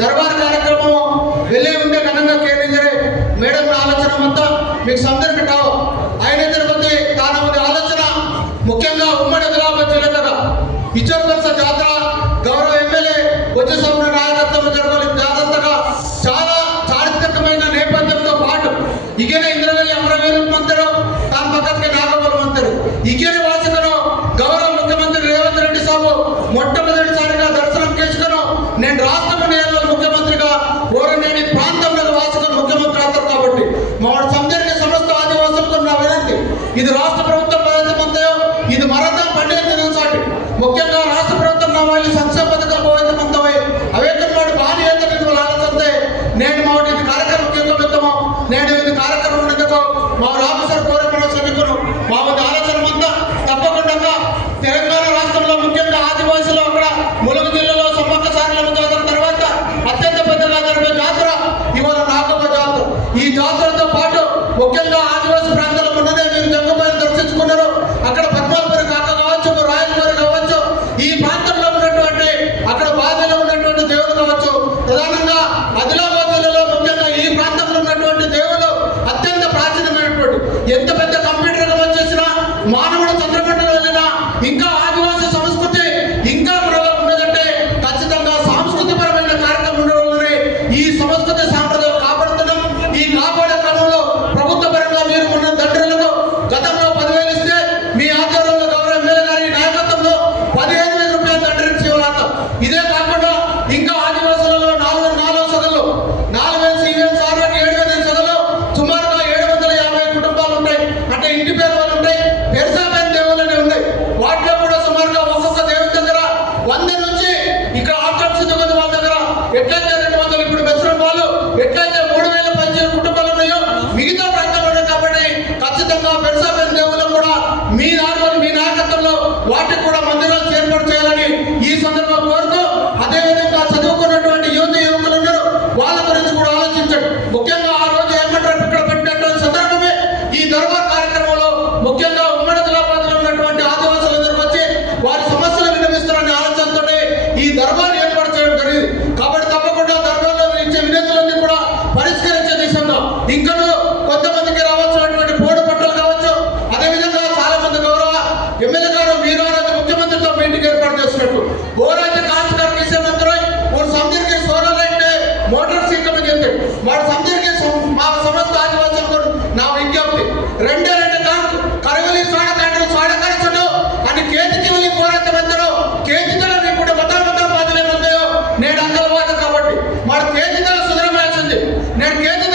దర్బార్ కార్యక్రమం వెళ్ళే ఉంటే ఘనంగా కేరింజరే మేడం ఆలోచన మొత్తం మీకు సందరికి టావు ఇది రాష్ట్ర పెద్ద కంప్యూటర్ వచ్చేసిన మానవ ఇక్కడ ఆప్షన్స్ ఉంది వాళ్ళ దగ్గర ఎట్లయితే రెండు వందలు ఇప్పుడు బెస్ట్ వాళ్ళు ఎట్లయితే మూడు వేల పదిహేను కుటుంబాలు ఉన్నాయో మిగతా ప్రాంతంలో కాబట్టి ఖచ్చితంగా పెద్ద దేవుళ్ళు కూడా మీ దారిలో నేను కేంద్ర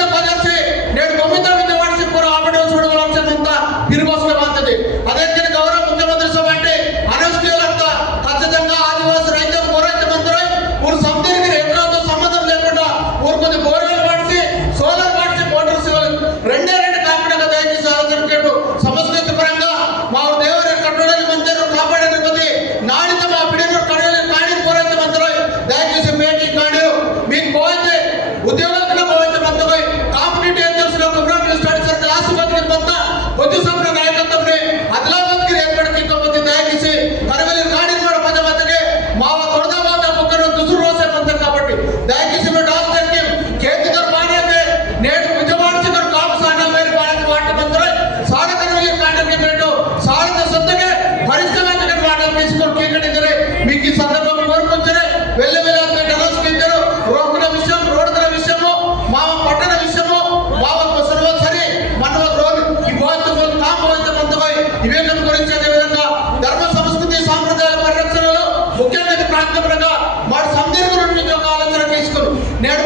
ಕಡೆಗರೆ విషయం రోడ్ల విషయము మా పట్టణ విషయము మా సర్వ సరి మన రోడ్ ఇవాళ కాంపవంతమై నివేదన గురించి అదే విధంగా ధర్మ సంస్కృతి సాంప్రదాయాల పరిరక్షణలో ముఖ్యంగా ప్రాంతపరంగా వాడు సందీర్ఘ నుండి ఒక ఆలోచన తీసుకుని నేడు